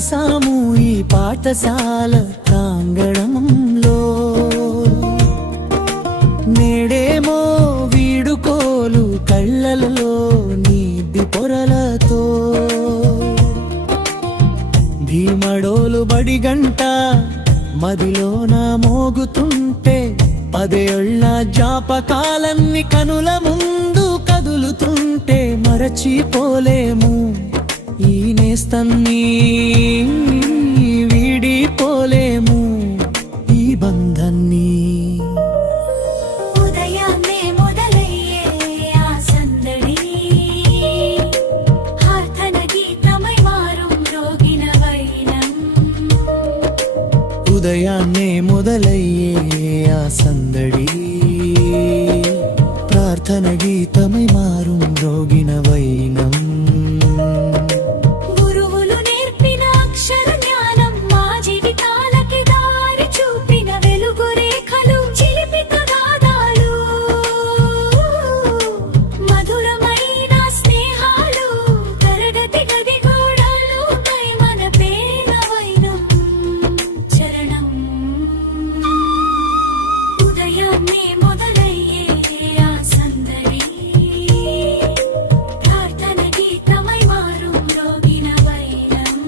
కలిసాము ఈ పాఠశాల ప్రాంగణంలో. నేడేమో వీడుకోలు కళ్ళలో నీటి పొరలతో. భీమడోలు బడిగంట మదిలోన మోగుతుంటే, పదేళ్ల జ్ఞాపకాలన్నీ కనుల ముందు కదులుతుంటే, మరచిపోలేము ఈ నేస్తన్ని, వీడిపోలేము ఈ బంధాన్ని. ఉదయాన్నే మొదలయ్యే ఆ సందడి, ప్రార్థన గీతమై మారుం రోగిన వైనం. ఉదయాన్నే మొదలయ్యే ఆ సందడి, ప్రార్థన గీతమై మారుం రోగిన వైనం. గురువులు నేర్పిన అక్షర జ్ఞానం, మా జీవితాలకి దారి చూపిన వెలుగు రేఖలు, చిలిపి కథాలు, మధురమైన స్నేహాలు, తరగతి గది గోడలు పై మన ప్రేమ వైనం చరణం. ఉదయాన్నే మొదలయ్యే ఆ సందడి, ప్రార్థన గీతమై మారుం రోగిన వైనం.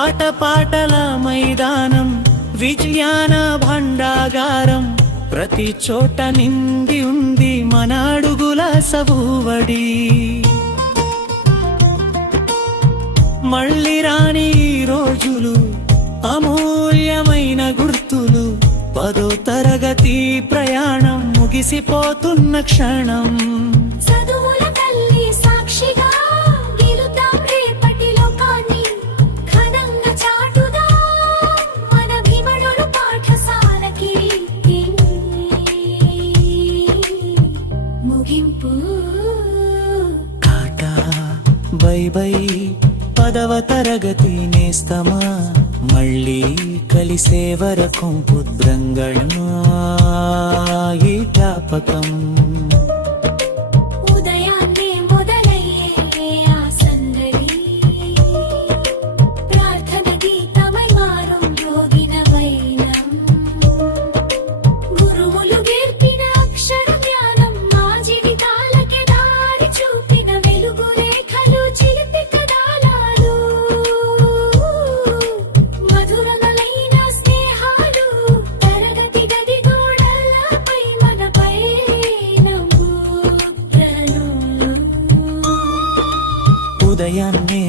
ఆటపాటల మైదానం, విజ్ఞాన భండాగారం, ప్రతి చోట నిండి ఉంది మన అడుగుల సవువడి. మళ్ళీ రాని ఈ రోజులు, అమూల్యమైన గుర్తులు, 10వ తరగతి ప్రయాణం ముగిసిపోతున్న క్షణం. చదువుల తల్లి సాక్షిగా గెలుద్దాం రేపటి లోకాన్ని, ఘనంగా చాటుదాం మన భీమడోలు పాఠశాలకి. ముగింపు టాటా బై బై 10వ తరగతి నేస్తమా, మళ్ళీ కలిసే వరకు పుత్రంగళమా ఈ జ్ఞాపకం. ఉదయాన్నే మొదలయ్యే ఆ సందడి, ప్రార్థన గీతమై మారుం రోగిన వైనం. గురువులు నేర్పిన అక్షర జ్ఞానం, మా జీవితాలకి దారి చూపిన వెలుగు రేఖలు, చిలిపి కథాలు, మధురమైన స్నేహాలు, తరగతి గది గోడలపై మన పయనం ముద్రలు. ఉదయాన్నే